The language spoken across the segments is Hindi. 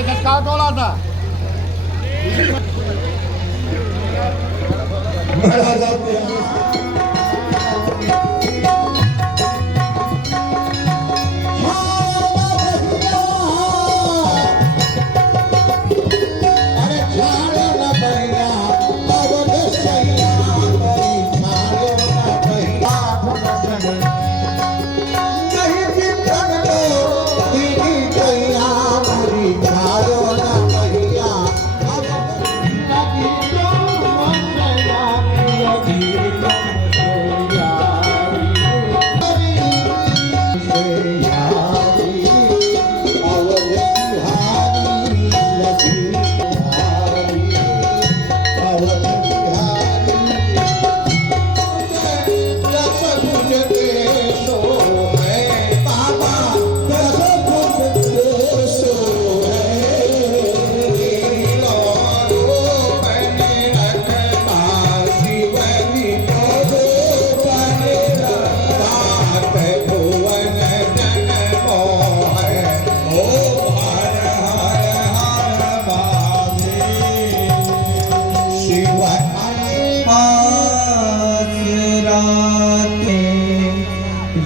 पहले किसका टोला था?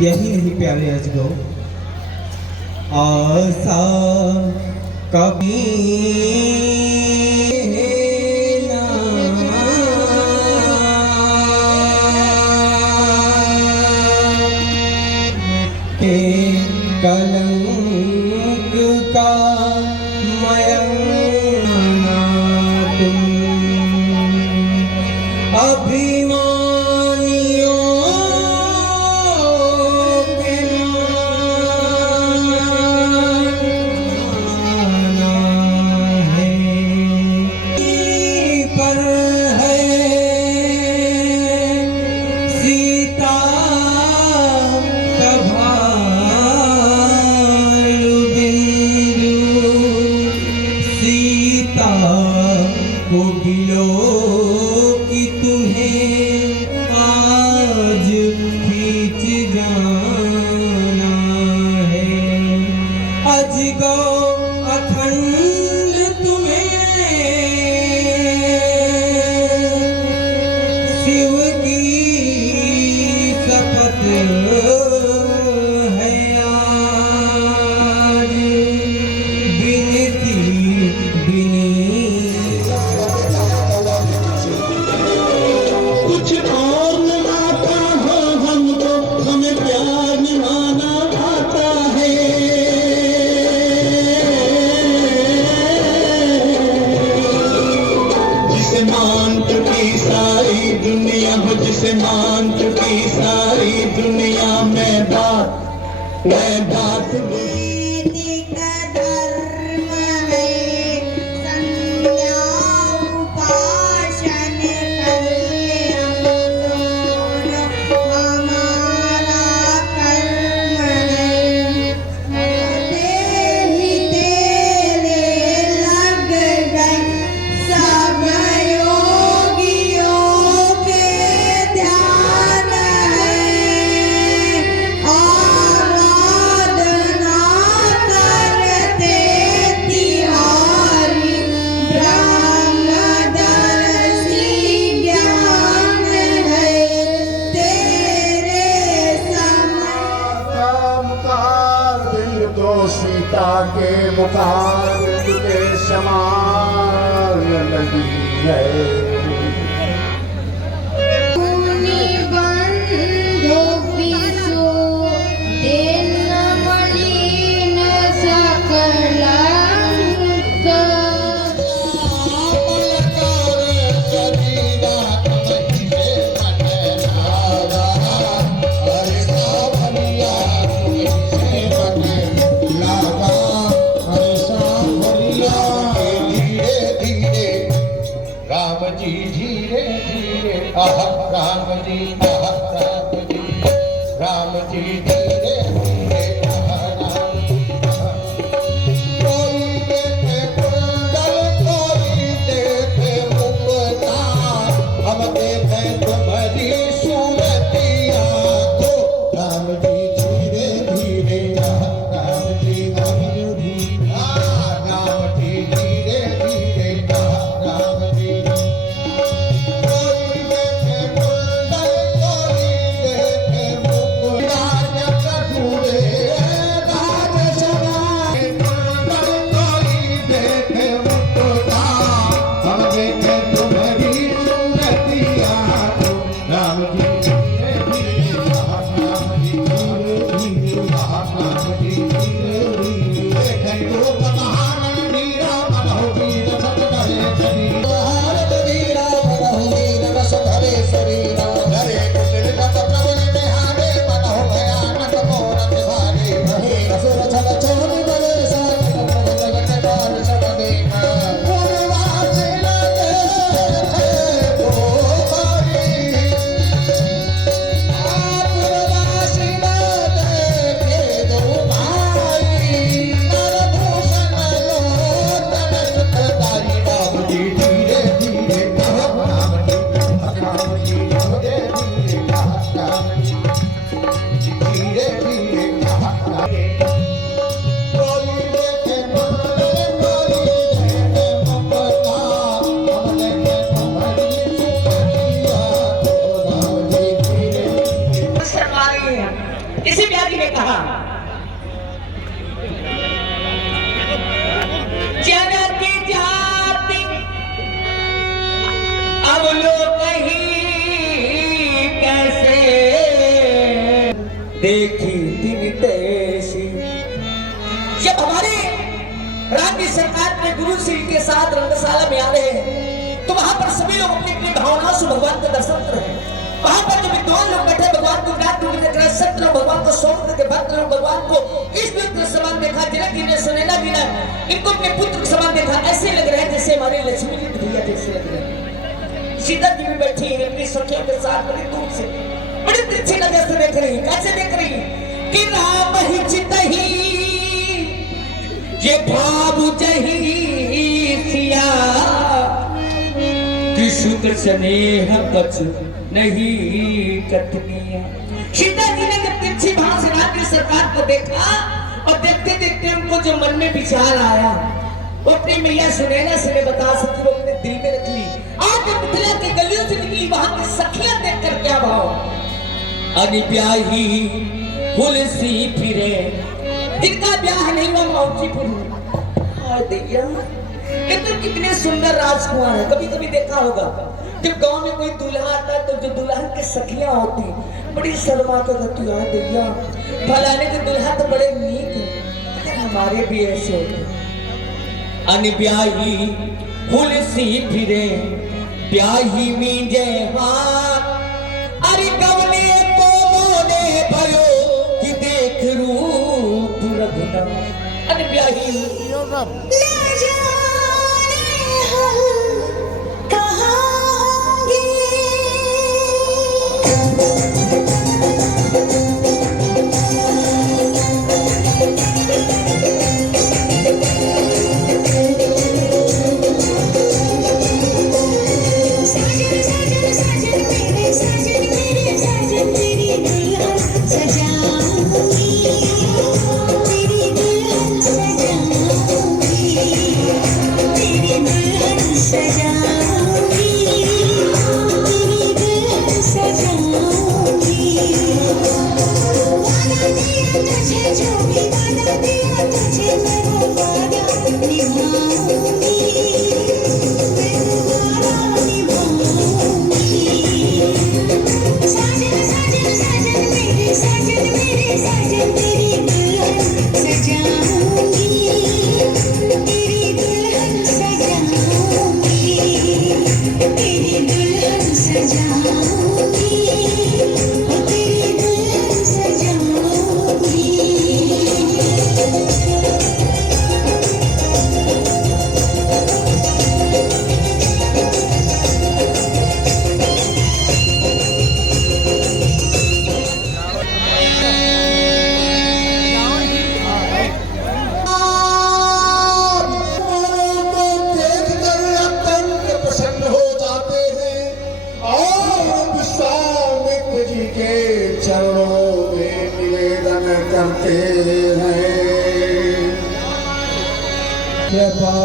यही नहीं प्यारे अजगो, आशा कभी कलंक का मयंना तुम अभिमानियों मान चुकी सारी दुनिया में बात सीता के मुखार के समान लगी है। इसी ब्याजी ने कहा जनती जाति अब लोग कहीं कैसे देखी दिन तैसी। जब हमारे राज्य सरकार में गुरु श्री के साथ रंगशाला में आ रहे हैं तो वहां पर सभी लोग अपनी अपनी भावनाओं से भगवान का दर्शन कर रहे हैं। वहां पर जो विद्वान लोग बैठे भगवान को ज्ञान टूटने सत्य लोग भगवान को सौंप के भक्त लोग भगवान को इस पुत्र समान देखा, जनक जी ने सुनैना जी ने इनको अपने पुत्र के समान देखा। ऐसे लग रहे हैं जैसे हमारे लक्ष्मी जी भैया जैसे लग रहे हैं। सीता जी भी बैठी है अपनी सखियों के साथ बड़ी दूर से बड़ी तिरछी नजर से देख रही है। कैसे देख रही है कि राम ही चितहि ये भाव जही सिया कृष्ण स्नेह बच नहीं कतनिया। सीता जी ने जब तिरछी भाव से राज्य सरकार को देखा और देखते देखते उनको जो मन में विचार आया वो अपनी मैया सुनैना से बता सकती, वो अपने दिल में रख ली। आज जब मिथिला के गलियों से निकली वहां की सखियां देखकर क्या भाव, अनिब्याही हुलसी फिरे, जिनका ब्याह नहीं हुआ मौजी फिरे। और दैया ये तो कितने सुंदर राजकुमार है। कभी कभी देखा होगा जब गांव में कोई दूल्हा आता है तो जो दुल्हन की सखियां होती बड़ी शर्मा कर कहती है दैया फलाने के दूल्हा तो बड़े नीक है, अगर हमारे भी ऐसे होते। अनब्याही हुलसी फिरे ब्याही मीजे हाथ, अरे गवने को मोने भयो कि देख रूप रघुना। अनब्याही कृपा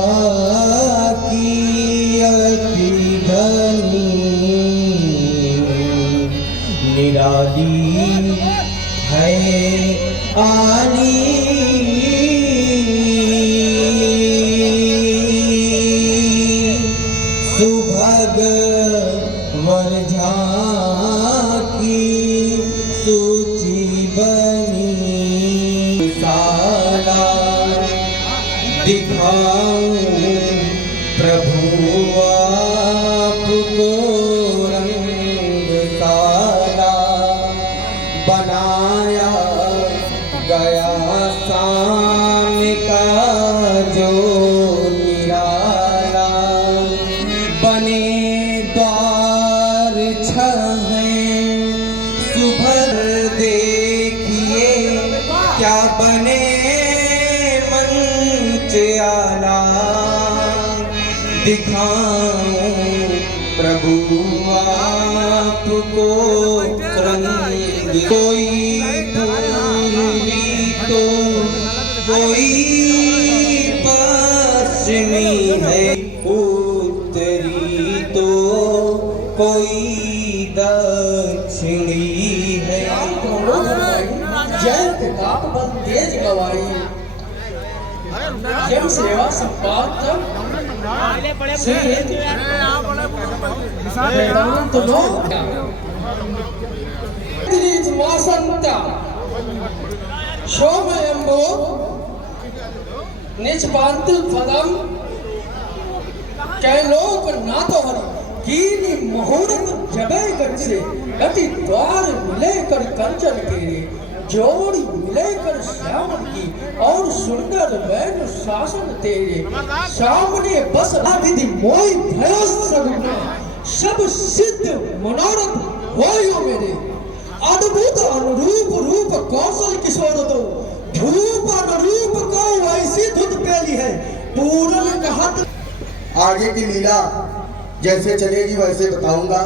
की अति धनी निराली है आनी, सुभग वरझा की सूची बनी। दिखाऊं प्रभु आपको रंग सारा बनाया गया शाम का जो निराला बने द्वार छहें सुभर देखिए क्या बने मंच आला दिखाऊं प्रभु आपको रंग कोई पूर्वी तो कोई पश्चिमी है उत्तरी तो कोई दक्षिणी है जय पिता बल तेज गवाई जब सेवा संपाद शोभयंबो निज पांतुल पदम कैलोक नातोहर कीनी मुहूर्त जबे गच्छे गति द्वार मिलेकर कंचन तेरे जोड़ी मिलेकर श्यामन की और सुंदर वैन शासन तेरे सामने बस विधि मोई भयो सगुना सब सिद्ध मनोरथ होयो मेरे अद्भुत अनुरूप रूप कौशल किशोर दो धूप अनुरूप कोई वैसी धुत पेली है पूरन कहत आगे की लीला जैसे चलेगी वैसे बताऊंगा।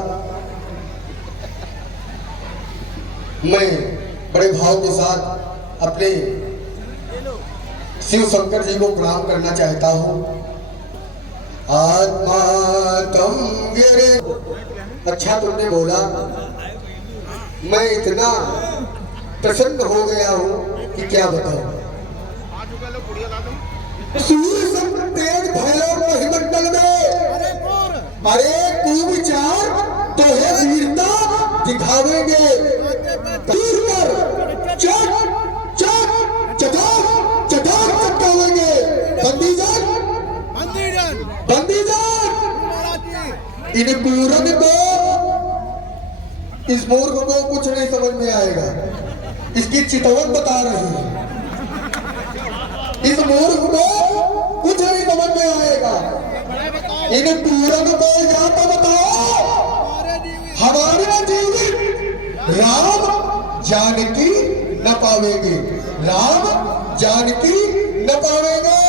मैं बड़े भाव के साथ अपने शिव शंकर जी को प्रणाम करना चाहता हूँ। आत्मा तुम गिरे, अच्छा तुमने बोला। मैं इतना प्रसन्न हो गया हूँ कि क्या बताऊं। तेज भैरव महिमंडल में अरे तू विचार तो है वीरता दिखावेंगे दूर कर चट चट चटाक चटाक चटकावेंगे। बंदीजन इन पूरन को इस मूर्ख को कुछ नहीं समझ में आएगा। इसकी चितवन बता रही है। इस मूर्ख को कुछ नहीं समझ में आएगा। इन पूरन को या तो बताओ हमारे जीवित राम जानकी न पावेंगे, राम जानकी न पावेंगे।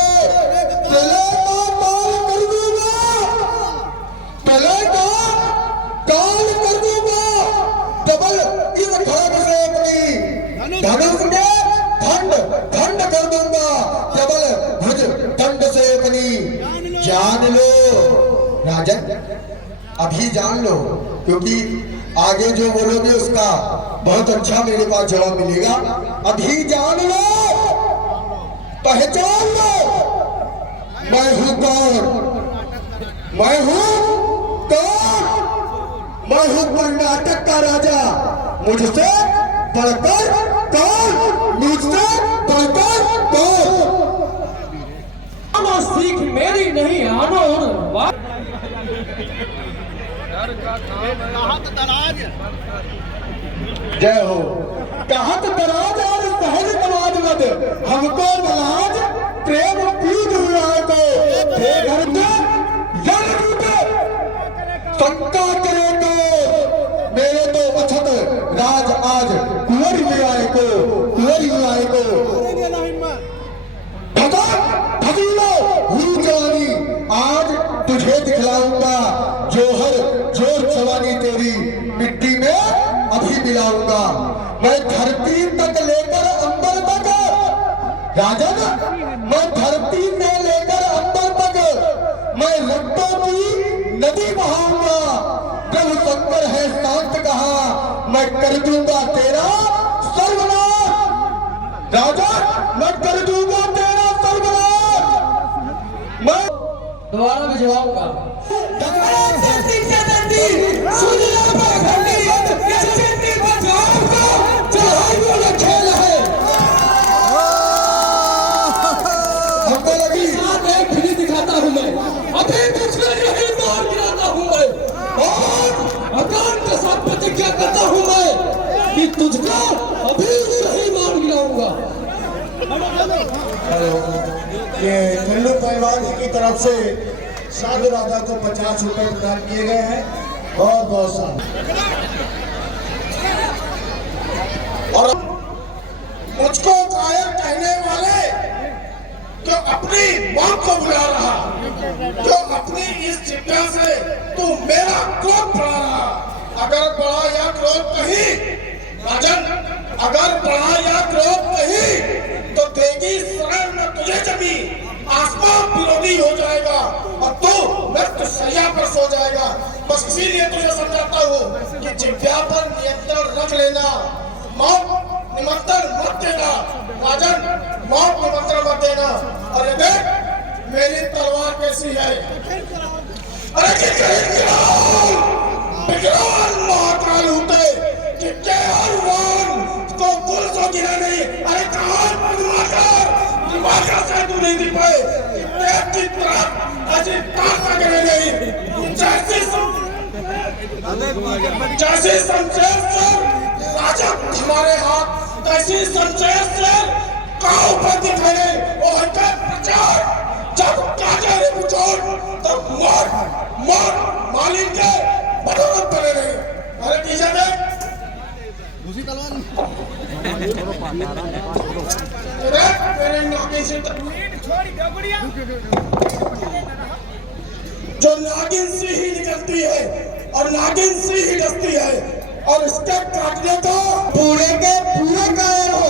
पहले का काल कर दूंगा डबल इस खड़ग से अपनी धनुष के खंड खंड कर दूंगा डबल भुज दंड से अपनी। जान लो राजन, अभी जान लो, क्योंकि आगे जो बोलोगे उसका बहुत अच्छा मेरे पास जवाब मिलेगा। अभी जान लो, पहचान लो मैं हूं कौन। मैं हूं कौन? मैं हूं कर्नाटक का राजा। मुझसे बढ़कर कौन? मुझसे बढ़कर कौन? सीख मेरी नहीं आनो जय हो। कहत दराज और सहज समाज मत हमको बलाज प्रेम पीत हुआ को घर शंका करे तो मेरे तो अछत राज आज कुंवरी में आए को, कुंवरी में आए को भगीलो हुई जवानी आज तुझे दिखलाऊंगा। जोहर जोर जवानी तेरी मिट्टी में अभी मिलाऊंगा। मैं धरती तक लेकर अंबर तक राजन, मैं धरती से लेकर अंबर तक मैं रक्तों की नदी बहाऊंगा। प्रभु शंकर है शांत कहा, मैं कर दूंगा तेरा सर्वनाश। राजा मैं कर दूंगा तेरा सर्वनाश। मैं दोबारा भी जवाऊंगा। हमको लगी तुझको अभी नहीं मार गिराऊंगा। ये ठल्लू पहलवान जी की तरफ से साधु राजा को 50 रुपए प्रदान किए गए हैं। बहुत बहुत सारे। और मुझको कायर कहने वाले जो अपनी मां को बुला रहा, जो अपनी इस चिट्ठा से तू मेरा क्रोध बढ़ा रहा, अगर बढ़ा या क्रोध कहीं राजन, अगर बढ़ा या क्रोध कहीं तो देगी शरण में तुझे जमीन, आसमान विरोधी हो जाएगा और तू मृत्यु सैया पर सो जाएगा। बस इसीलिए तुझे समझाता हूँ कि जिह्वा पर नियंत्रण रख लेना, मौत निमंत्रण मत देना राजन, मौत निमंत्रण मत देना। और ये देख मेरी तलवार कैसी है। अरे विकराल महाकाल होते कि को कुल को गिरा नहीं। अरे कहाँ दिमाग से तू नहीं दिख पाए, देख की तरफ अजी ताक गिरे नहीं। जैसे शमशेर से राजा हमारे हाथ, तैसी शमशेर से काऊ पर दिखाए और हटाए प्रचार। जब काजा रे बिचौर तब मोर मालिक के बदौलत बने रहे। अरे पीछे देख दूसरी तलवार मेरे नागिन से जो नागिन से ही निकलती है और नागिन से ही डसती है और इसके काटने तो पूरे के पूरे कायर हो।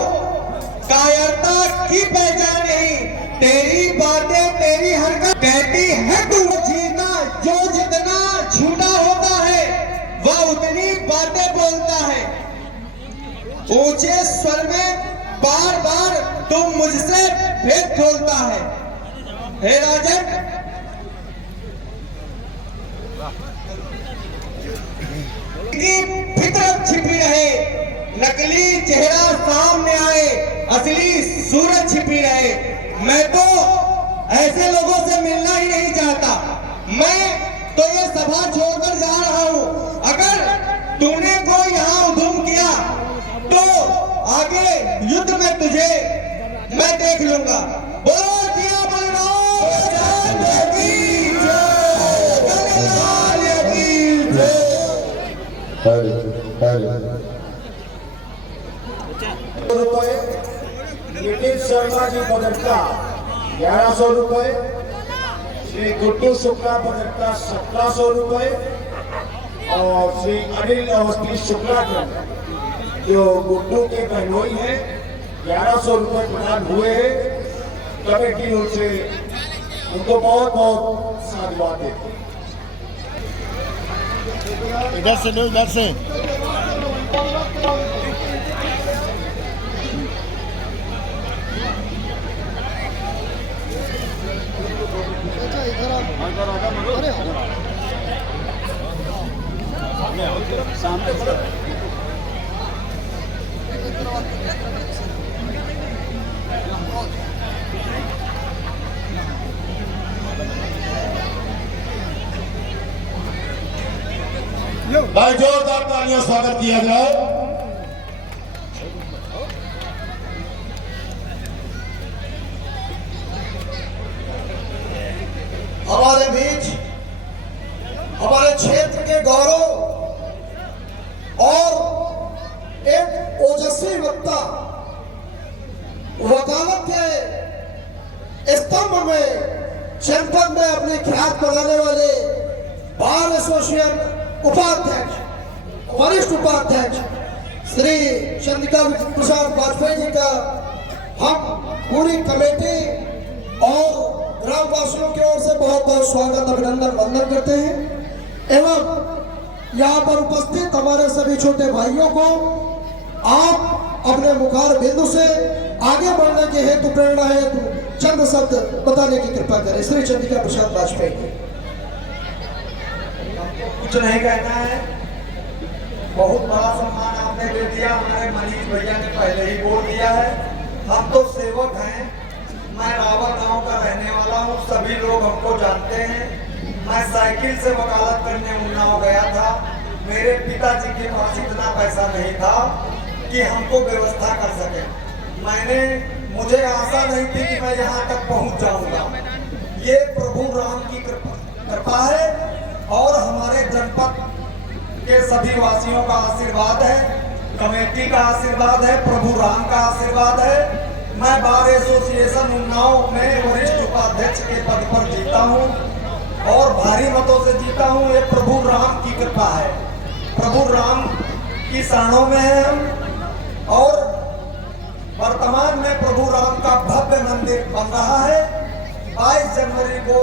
कायरता की पहचान नहीं, तेरी बातें तेरी हरकत कहती है तू। जीना जो जितना झूठा होता है वह उतनी बातें बोलता है। ऊंचे स्वर में बार बार तुम मुझसे भेद खोलता है। हे राजन, फितरत छिपी रहे, नकली चेहरा सामने आए, असली सूरत छिपी रहे। मैं तो ऐसे लोगों से मिलना ही नहीं चाहता। मैं तो ये सभा छोड़कर जा रहा हूँ। अगर तूने कोई यहाँ उधम किया तो आगे युद्ध में तुझे मैं देख लूंगा। बोलो जिया रुपए नितिन शर्मा जी पदकता 1100 रुपए, श्री गुड्डू शुक्ला पदकता 1700 रुपए और श्री अनिल अवस्थी शुक्ला जी जो गुड्डू के बहनोई हैं 1100 रुपए प्रदान हुए हैं। कमेटी उनसे उनको बहुत बहुत साधुवाद देती है। इधर से लो, इधर से। सामने भाई जोरदार तालियों स्वागत किया जाए। हमारे बीच हमारे क्षेत्र के गौरव और एक ओजस्वी वक्ता वकालत के स्तंभ में जनपद में अपने ख्यात बनाने वाले बार एसोसिएशन उपाध्यक्ष, वरिष्ठ उपाध्यक्ष श्री चंद्रिका प्रसाद वाजपेयी जी का हम पूरी कमेटी और ग्रामवासियों की ओर से बहुत बहुत स्वागत अभिनंदन वंदन करते हैं। एवं यहाँ पर उपस्थित हमारे सभी छोटे भाइयों को आप अपने मुखार बिंदु से आगे बढ़ने के हेतु प्रेरणा हेतु चंद शब्द बताने की कृपा करें। श्री चंद्रिका प्रसाद वाजपेयी। कुछ नहीं कहना है, बहुत बड़ा सम्मान आपने दे दिया। हमारे मनीष भैया ने पहले ही बोल दिया है। हम तो सेवक हैं। मैं रावत गांव का रहने वाला हूं, सभी लोग हमको जानते हैं। मैं साइकिल से वकालत करने उन्नाव गया था। मेरे पिताजी के पास इतना पैसा नहीं था कि हमको व्यवस्था कर सके। मुझे आशा नहीं थी कि मैं यहाँ तक पहुँच जाऊँगा। ये प्रभु राम की कृपा है और हमारे जनपद के सभी वासियों का आशीर्वाद है, कमेटी का आशीर्वाद है, प्रभु राम का आशीर्वाद है। मैं बार एसोसिएशन उन्नाव में वरिष्ठ उपाध्यक्ष के पद पर जीता हूँ और भारी मतों से जीता हूँ। ये प्रभु राम की कृपा है, प्रभु राम की शरणों में है हम। और वर्तमान में प्रभु राम का भव्य मंदिर बन रहा है। 22 जनवरी को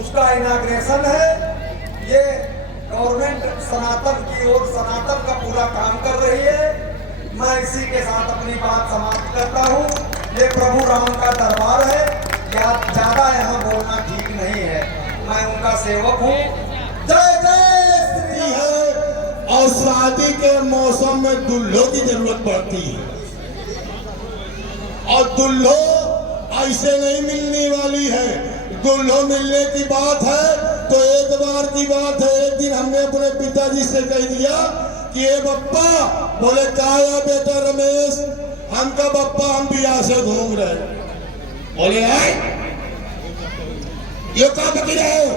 उसका इनाग्रेशन है। ये गवर्नमेंट सनातन की ओर सनातन का पूरा काम कर रही है। मैं इसी के साथ अपनी बात समाप्त करता हूँ। ये प्रभु राम का दरबार है, ज्यादा यहाँ बोलना ठीक नहीं है। मैं उनका सेवक हूँ। जय जय श्री है। और शादी के मौसम में दुल्हों की जरूरत पड़ती है और दुल्हो ऐसे नहीं मिलने वाली है। दुल्हो मिलने की बात है तो एक बार की बात है। एक दिन हमने अपने पिताजी से कह दिया कि ये बप्पा, बोले क्या है बेटा रमेश? हम का बप्पा हम बियाह से घूम रहे। बोले ये क्या बकी रहे हो?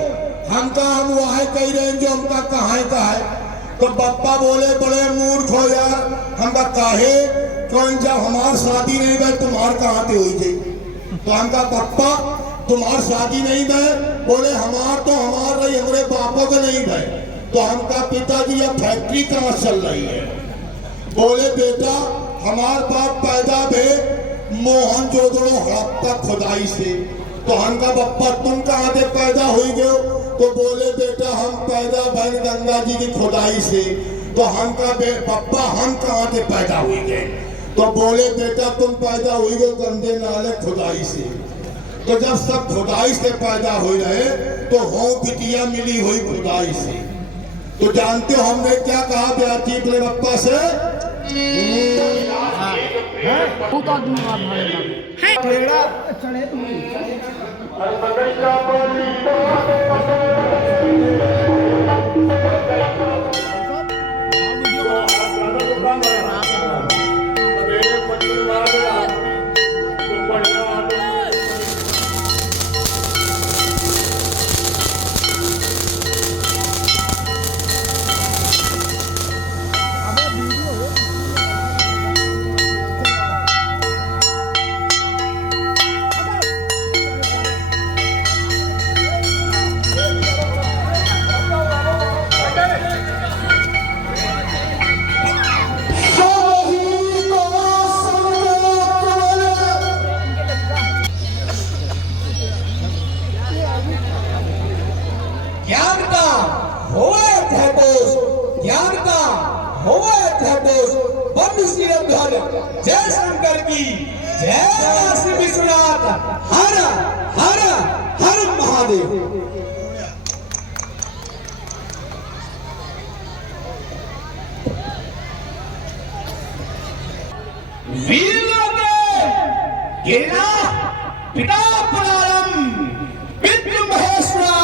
हम का हम वहां कह रहे हैं जो हमका कहाँ का है। तो बप्पा बोले बड़े मूर्ख हो यार, हम का काहे कौन जब हमार शादी नहीं गए तुम्हार कहाँ पे हुई थी? तो हम का पप्पा तुम्हार शादी नहीं गए? बोले हमार तो हमार रही, हमारे बापों के नहीं गए। तो हम का पिताजी ये फैक्ट्री कहाँ चल रही है? बोले बेटा हमार बाप पैदा भे मोहनजोदड़ो हड़प्पा खुदाई से। तो हम का बप्पा तुम कहाँ से पैदा हुई गए? तो बोले बेटा हम पैदा भैन गंगा जी की खुदाई से। तो हम का पप्पा हम कहाँ से पैदा हुई गए? तो बोले बेटा तुम पैदा हुई गए गंदे नाले खुदाई से। तो जब सब खुदाई से पैदा हुए रहे तो हो बिटिया मिली हुई खुदाई से। तो जानते हो हमने क्या कहा बेटी अपने पप्पा से? जय शंकर की जय, काशी विश्वनाथ हर हर हर महादेव। वीरों के गिरना पिता पुराणम विद्य महेश्वरा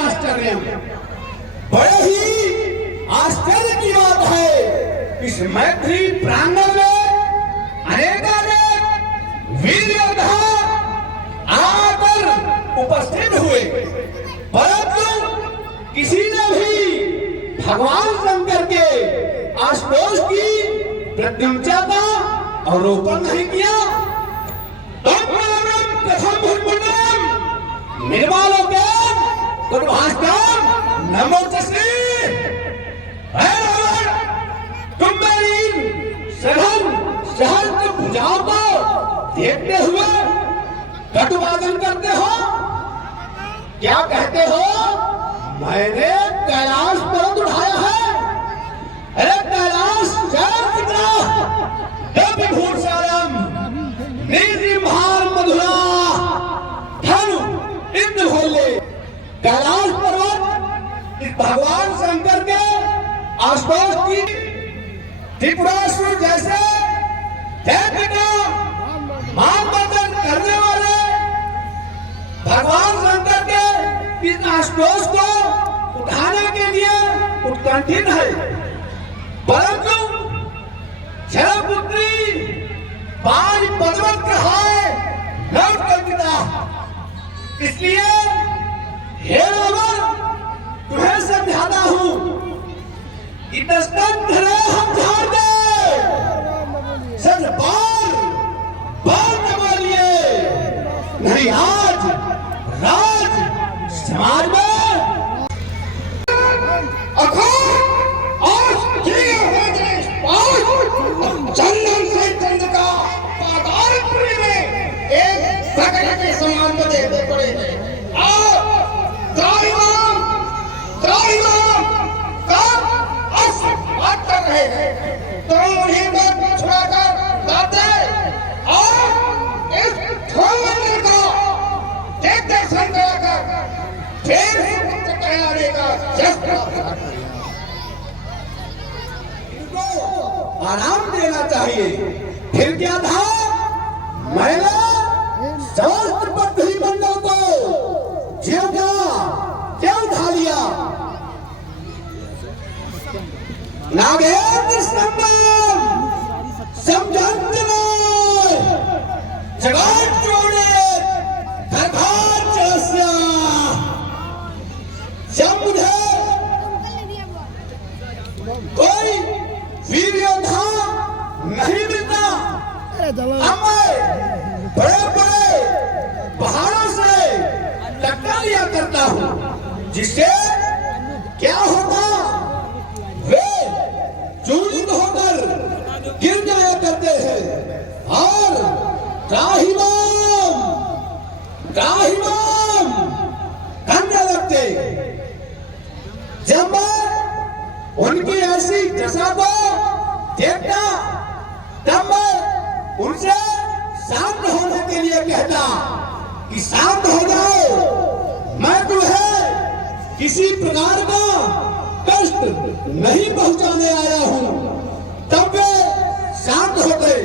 आश्चर्य। बड़े ही आश्चर्य की बात है इस मैत्री प्रांगण में अनेकानेक वीर योद्धा आकर उपस्थित हुए, परंतु किसी ने भी भगवान शंकर के आशुतोष की प्रत्यंचा का आरोपण नहीं किया। नमो तुम मेरी सहन भुजाओं को देखते हुए कटुवादन करते हो। क्या कहते हो? मैंने कैलाश पर्वत उठाया है। अरे कैलाश कितना विभूषणम निर्जिम्हार मधुरा धनु इंद्र भोले। कैलाश पर्वत इस भगवान शंकर के आशुतोष की त्रिपुरासुर जैसे मानवर्धन करने वाले भगवान शंकर के इस आशुतोष को उठाने के लिए उत्कंठित है, परंतु बाज पदवत कहाए लौट कर पिता। इसलिए हे रावण, तुम्हें समझाता हूं कि दस्तन धरे हम झाड़ दे, सच बाल दबा लिए, नहीं आज राज समाज में चंदन से चंद का पातालपुरी में एक भगत के समान को देखते पड़े हैं और त्राहिमाम का बात कर रहे हैं, तो उन्हीं को छुड़ाकर लाते और इस मंदिर को देखते संकराकर फिर कहलाने का जश्न आराम देना चाहिए। फिर क्या था, महिला शास्त्र पद्धति बंदों को ज्यों क्यों उठा लिया। नागेंद्र संगम समझंत जगत जोड़े धरघाट चलस्या जब मुझे कोई वीर योद्धा नहीं मिलता, अब मैं बड़े बड़े पहाड़ों से टक्कर लिया करता हूं, जिससे क्या होगा, वे चूर्ण होकर गिर जाया करते हैं और त्राहिमाम करने लगते। जब मैं उनकी ऐसी दशा को देखता तब मैं उनसे शांत होने के लिए कहता कि शांत हो जाओ, मैं तुम्हें किसी प्रकार का कष्ट नहीं पहुंचाने आया हूं। तब वे शांत हो गए।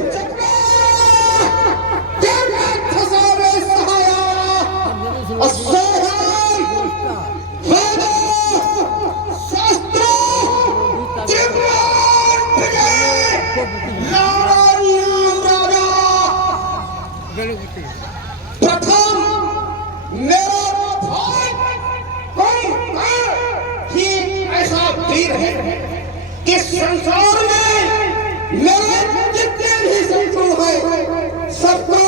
प्रथम मेरा भाई ही ऐसा वीर है कि संसार में मेरे जितने भी शत्रु हैं सबको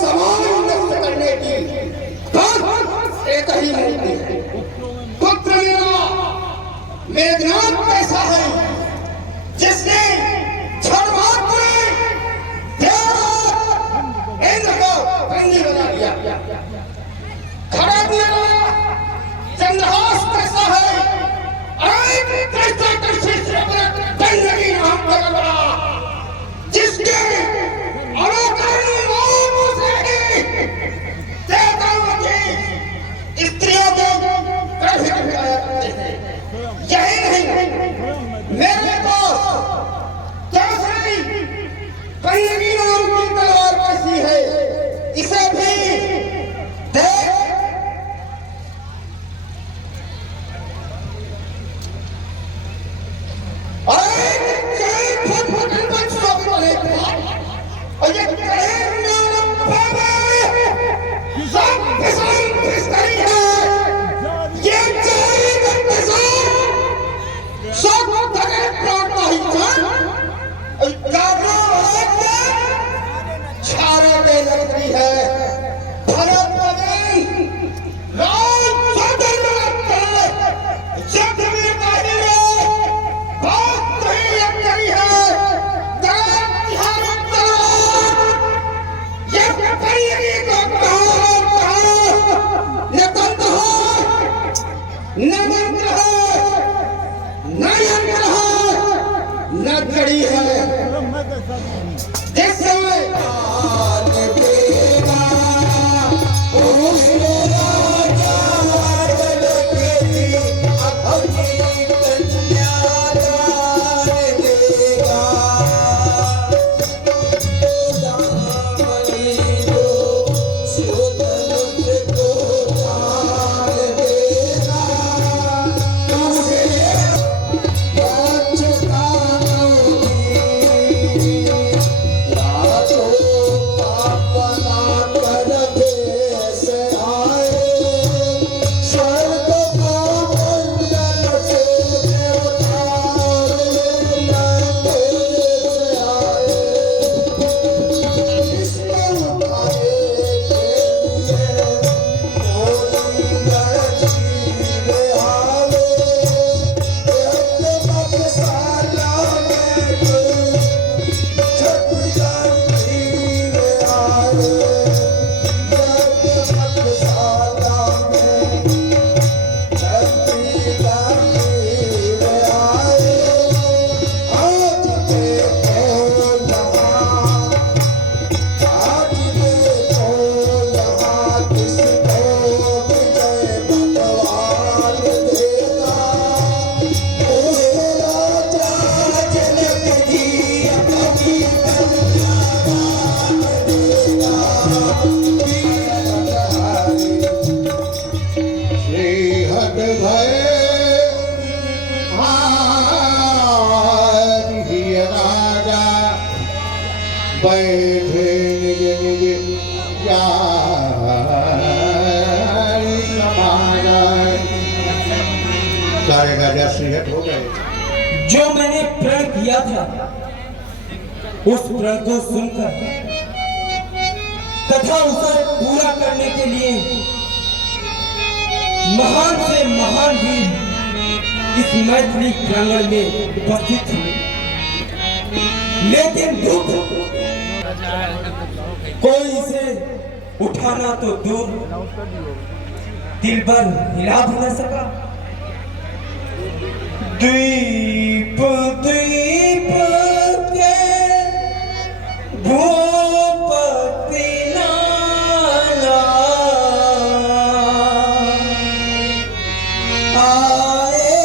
समान नष्ट करने की बस एक ही मूर्ति है। पुत्र मेरा मेघनाथ ऐसा है जिसने बना लिया। खड़ग मेरा चंद्रहास कैसा है, जिसके स्त्रियों को यही नहीं, मेरे को कन्नगी नाम की तलवार कैसी है, इसे भी देख। सारे गाजा सेहत हो गए। जो मैंने प्रण किया था उस प्रण को सुनकर तथा उसे पूरा करने के लिए महान से महान वीर इस मैथिली प्रांगण में उपस्थित हुए, लेकिन दुख कोई इसे उठाना तो दूर दिल भर हिला भी न सका। दीप दीप के भूपति नाना आए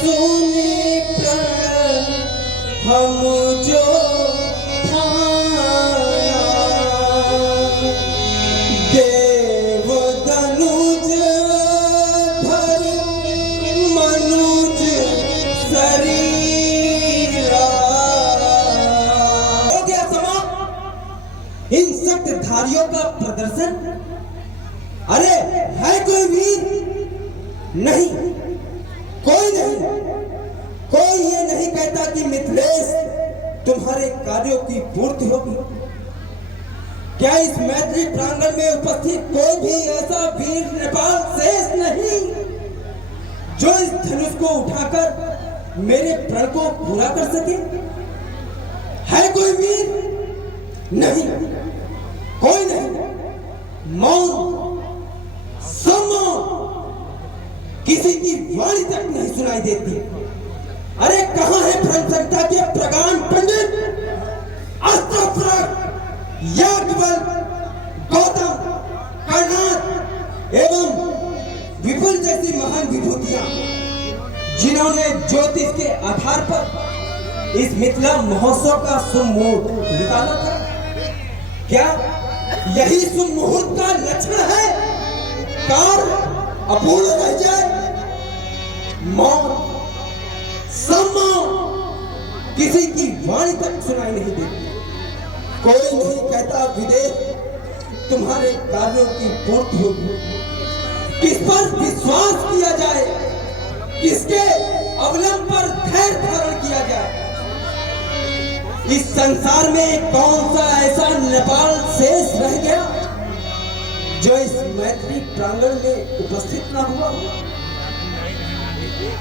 सुनी प्रण हम जो ठाना, देव धनुज धर मनुज शरीरा। हो गया समाप्त इन शक्तिधारियों का प्रदर्शन। अरे है कोई वीर? नहीं, कोई नहीं। कोई ये नहीं कहता कि मिथिलेश तुम्हारे कार्यों की पूर्ति होगी। क्या इस मैथिली प्रांगण में उपस्थित कोई भी ऐसा वीर नेपाल शेष नहीं जो इस धनुष को उठाकर मेरे प्रण को पूरा कर सके? है कोई वीर? नहीं, कोई नहीं। मौन, सम्मौन, किसी की वाणी तक नहीं सुनाई देती। अरे कहां है ब्रह्मसंता के प्रगान पंडित अस्तफरक, याज्ञवल्क्य, गौतम, कर्णाद एवं विपुल जैसी महान विभूतियां जिन्होंने ज्योतिष के आधार पर इस मिथिला महोत्सव का शुभ मुहूर्त निकाला था? क्या यही शुभ मुहूर्त का लक्षण है? कार्य अपूर्ण रह जाए, मौन, सम्मान, किसी की वाणी तक सुनाई नहीं देती। कोई नहीं कहता विदेश तुम्हारे कार्यों की पूर्ति होगी। किस पर विश्वास किया जाए, किसके अवलंब पर धैर्य धारण किया जाए? इस संसार में कौन सा ऐसा नेपाल शेष रह गया जो इस मैथिली प्रांगण में उपस्थित न हुआ?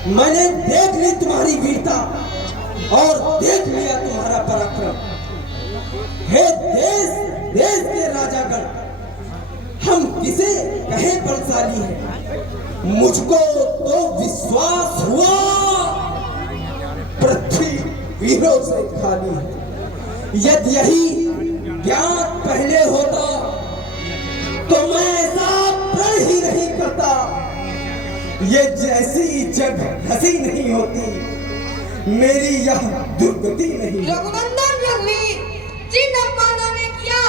मैंने देख ली तुम्हारी वीरता और देख लिया तुम्हारा पराक्रम। हे देश देश के राजागण, हम किसे कहे बलशाली हैं? मुझको तो विश्वास हुआ पृथ्वी वीरों से खाली है। यदि यही ज्ञान पहले होता तो मैं ऐसा प्रण ही नहीं करता। ये जैसी जग हंसी नहीं होती, मेरी यह दुर्गति नहीं। रघुनंदन रघुवीर, जिन अपमानों ने किया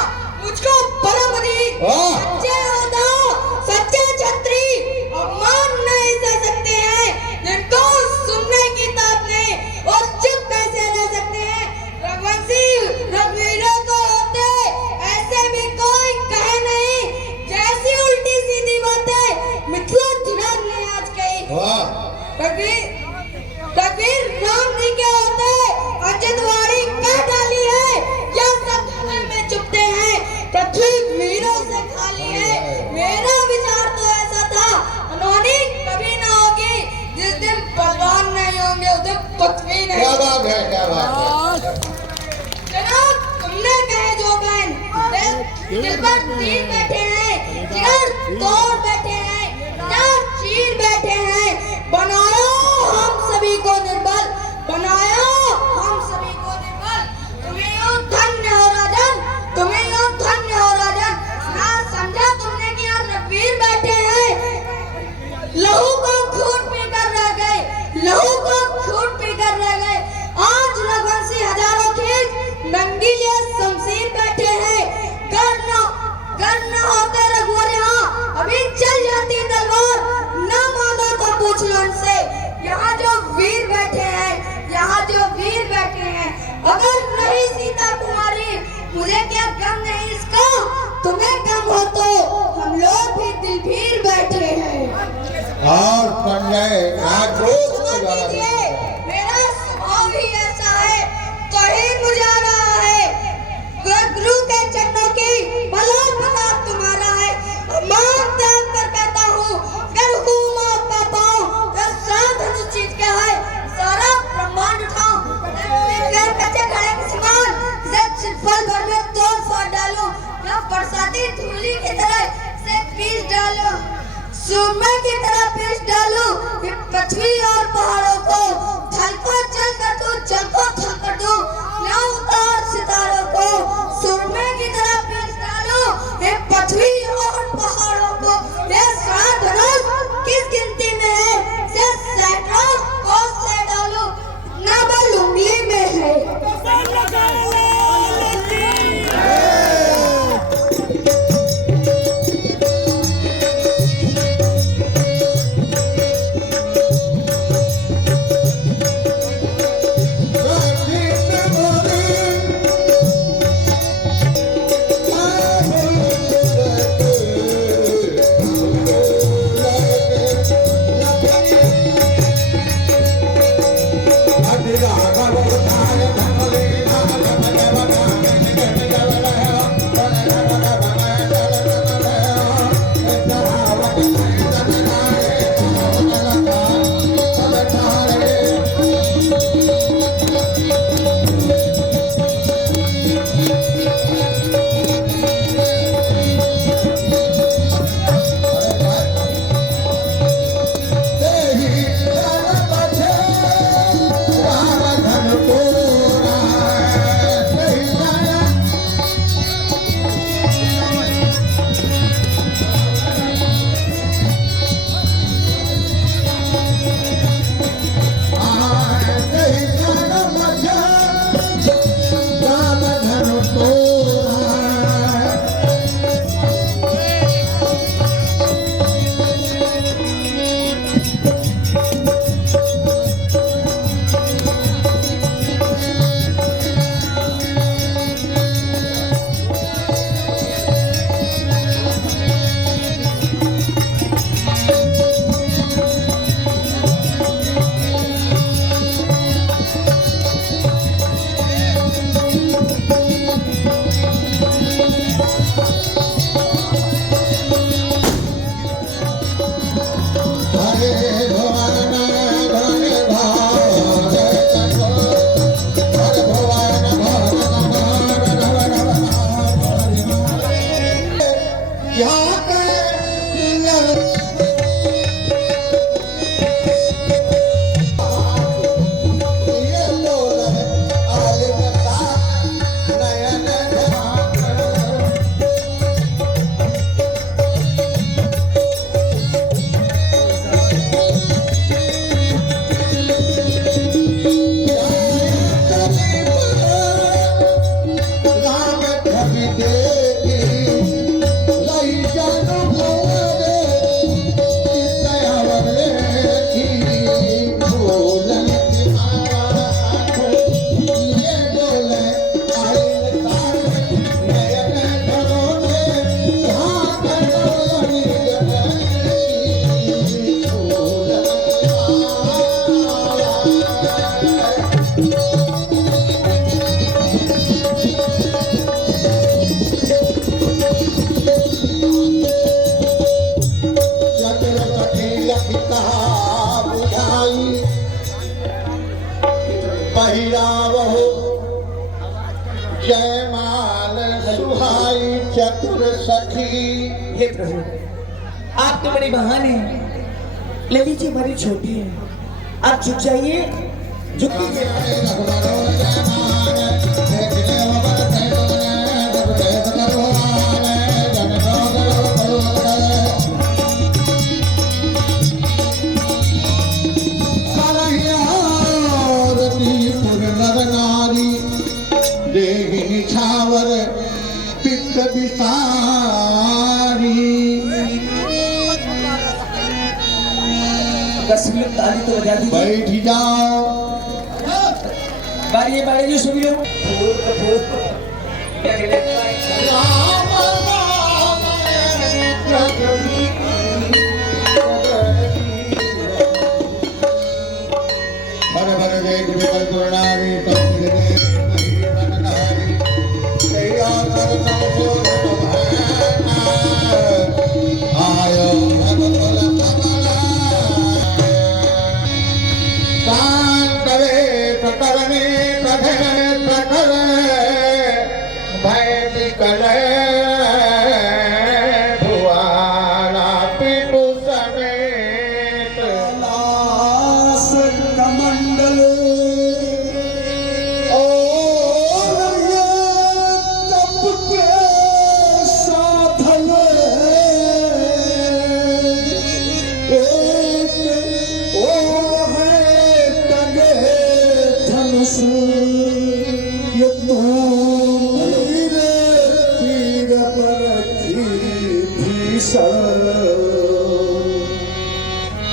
मुझको परम अधीर, सच्चे योद्धा, सच्चे छत्री अपमान नहीं सह सकते हैं, जिनको सुनने की ताप नहीं और चुप कैसे रह सकते हैं। रघुवंशी रघुवीरों को होते ऐसे भी कोई कहे नहीं, जैसी उल्टी सीधी बातें मिथिला दिनार ने आज कही। रघुवीर राम जी के होते अजितवाड़ी कह डाली है, या सब जंगल में चुपते हैं, पृथ्वी वीरों से खाली है। मेरा विचार तो ऐसा था, उन्होंने कभी ना होगी जिस दिन पहलवान नहीं होंगे उस दिन पृथ्वी नहीं। क्या बात है, क्या बात है। जनाब तुमने कहे जो बहन दिल पर तीर बैठे हैं, जिगर तोड़ बैठे हैं, जान चीर बैठे हैं। बनाया हम सभी को निर्बल, बनाया हम सभी को निर्बल। तुम्हें यूं धन्य हो राजन, तुम्हें यूं धन्य हो राजन। ना समझा तुमने कि यहाँ रघुवीर बैठे हैं, लहू को खून पीकर रह गए, लहू को खून पीकर रह गए। आज रघुवंशी हजारों खींच नंगी लिए शमशीर बैठे हैं। गर न होते रघुवर यहाँ अभी और संजय राजपूत को क्षमा ज्वाला कीजिए, मेरा स्वभाव ही ऐसा है, तो ही मुझे आ रहा है। गुरु के चरणों की भला भला तुम्हारा है। मान त्याग कर कहता हूँ, कर हुकुम आपका पाँव, यह साधन चीज क्या है, सारा ब्रह्मांड उठाओ। कच्चे घड़े के समान इसे पल भर में तोड़ फोड़ डालो, या बरसाती धूली की तरह इसे पीस डालो, सुरमे की तरह पीस डालो। ये पृथ्वी और पहाड़ों को थल को जल कर दूं, जल को थल कर दूं, या उतार सितारों को सुरमे की तरह पीस डालो। ये पृथ्वी और पहाड़ों को, ये सात धनुष किस गिनती में है, इसे सैकड़ों कोस से डालो, ना बल उंगली में है। चतुर सखी। हे प्रभु, आप तो बड़ी महान हैं, ललित जी हमारी छोटी है, आप झुक जाइए, झुक छावर पित्त विसारी। ताली तो बजा दीजिए। बैठ जाओ। बारी बारी जी सभी लोग।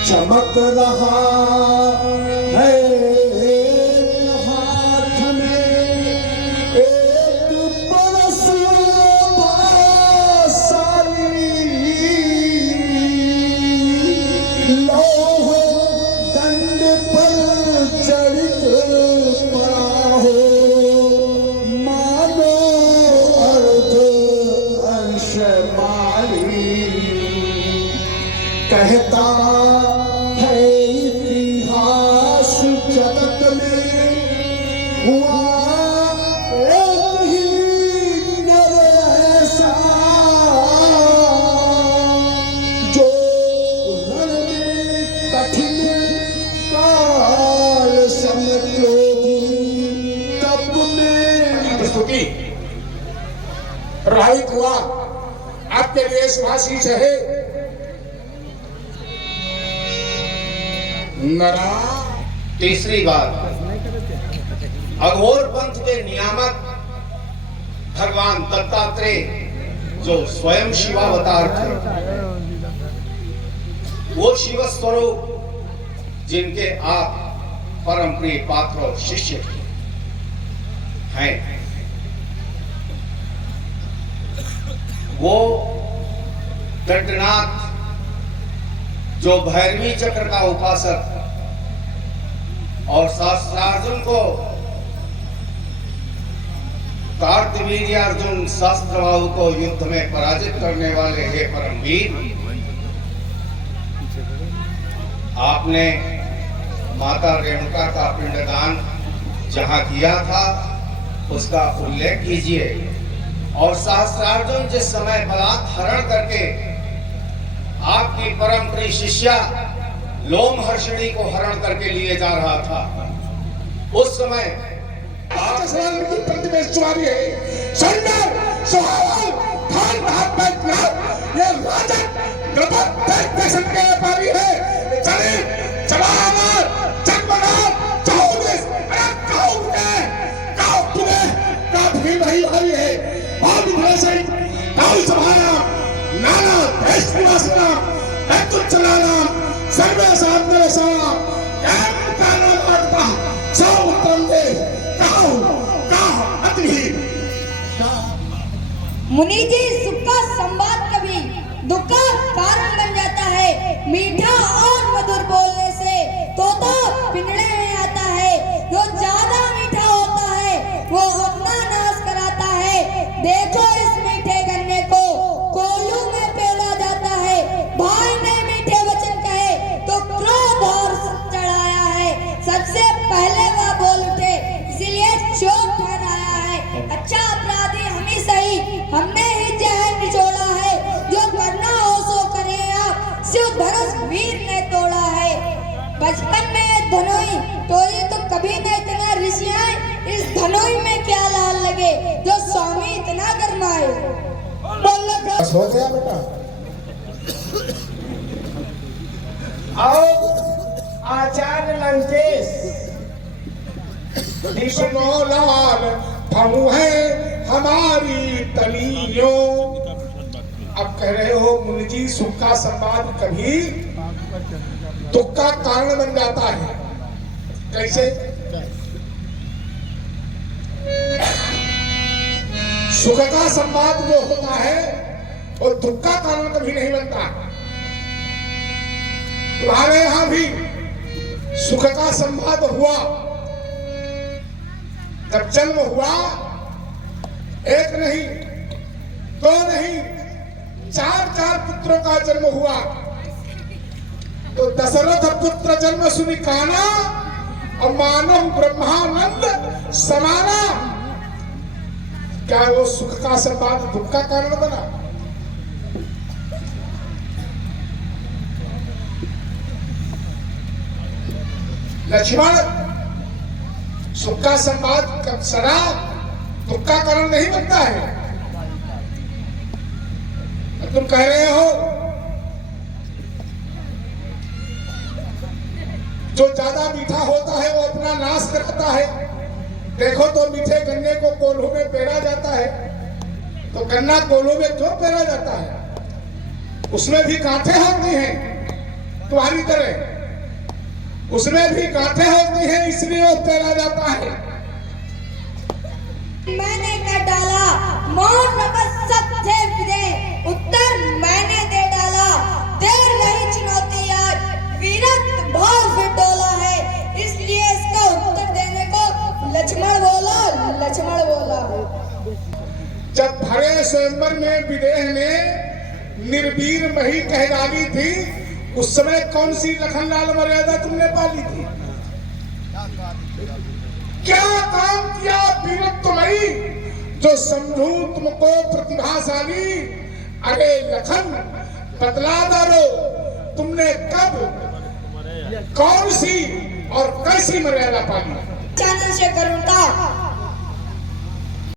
चमक रहा है हाथ में एक बरस बासाली, लौह दंड पर चढ़ित पड़ा हो, मानो अर्ध अंश माली। कहता है इतिहास जगत में हुआ एक ही नर ऐसा, जो रण में कठिन काल समक्रोधी तप में स्तुति प्रभावित हुआ आपके देशवासी सहे नरा। तीसरी बात, अघोर पंथ के नियामक भगवान दत्तात्रेय जो स्वयं शिवावतार थे, वो शिव स्वरूप जिनके आप परम प्रिय पात्र और शिष्य हैं, वो दंडनाथ जो भैरवी चक्र का उपासक और शास्त्रार्जुन को कार्तवीर्यार्जुन शास्त्रबाहु को युद्ध में पराजित करने वाले हे परमवीर, आपने माता रेणुका का पिंडदान जहां किया था उसका उल्लेख कीजिए। और सहस्त्रार्जुन जिस समय बलात् हरण करके आपकी परम प्रिय शिष्या लोमहर्षिणी को हरण करके लिए जा रहा था, उस समय प्रतिवेशवारी है सुंदर सुहावन खान भाग बैठनाथ, ये राजा द्रपद दर्शन के व्यापारी है। चले चला अमर जगमनाथ चौदिस काउने काफी भाई भाई है। और भरोसे काउ सभाया नाना देश निवासना ऐतुत चलाना सर्वे साधने सारा कैम कानो करता सौ उत्तम दे काउ अति। मुनि जी, सुख का संवाद कभी दुख का कारण बन जाता है। मीठा और मधुर बोलने से तोता पिंजड़े में आता है। जो ज्यादा मीठा होता है वो अपना नाश कराता है। देखो इस मीठे गन्ने को कोल्हू में पेला जाता है। भाई ने मीठे वचन कहे तो क्रोध और चढ़ाया है। सबसे पहले वह बोल उठे, इसीलिए चोट ठहराया है। अच्छा अपराधी हम ही सही, हमने ही जहर निचोड़ा है। जो करना हो सो करे आप, शिव धनुष वीर ने तोड़ा है। बचपन में ये धनोई तोड़ी तो कभी न इतना ऋषियाँ इस धनोई में क्या लाल लगे, जो स्वामी इतना गरमाए। हो गया बेटा। आओ आचार्य लंकेश सुनो लाल थमू है हमारी तलियों। अब कह रहे हो मुनि जी, सुख का संवाद कभी दुख का कारण बन जाता है। कैसे? सुख का संवाद जो होता है और दुख का कारण कभी नहीं बनता। तुम्हारे यहां भी सुख का संवाद हुआ। जब जन्म हुआ, एक नहीं दो नहीं चार पुत्रों का जन्म हुआ। तो दशरथ पुत्र जन्म सुनि काना और मानव ब्रह्मानंद समाना। क्या वो सुख का संवाद दुख का कारण बना? लक्ष्मण, सुख का संवाद सदा दुख का कारण नहीं बनता है। तुम कह रहे हो जो ज्यादा मीठा होता है वो अपना नाश करता है। देखो तो मीठे गन्ने को कोल्हू में पेरा जाता है, तो गन्ना कोल्हू में क्यों पेरा जाता है? उसमें भी गांठें होती हैं तुम्हारी तरह, उसमें भी गांठें होती हैं, इसलिए वो तैरा जाता है। मैंने कर डाला मौन नमक सबसे विदे, उत्तर मैंने दे डाला, देर रही चुनौती आज, वीरत भाव फिर डोला है, इसलिए इसका उत्तर देने को लक्ष्मण बोला, लक्ष्मण बोला। जब भरे स्वयंवर में विदेह ने निर्वीर मही कह डाली थी, उस समय कौन सी लखनलाल मर्यादा तुमने पाली थी? क्या काम किया वीरत्व तुम्हारी जो समझू तुमको प्रतिभाशाली? अरे लखन बतला दो, तुमने कब कौन सी और कैसी मर्यादा पाली? चांदन से करुणता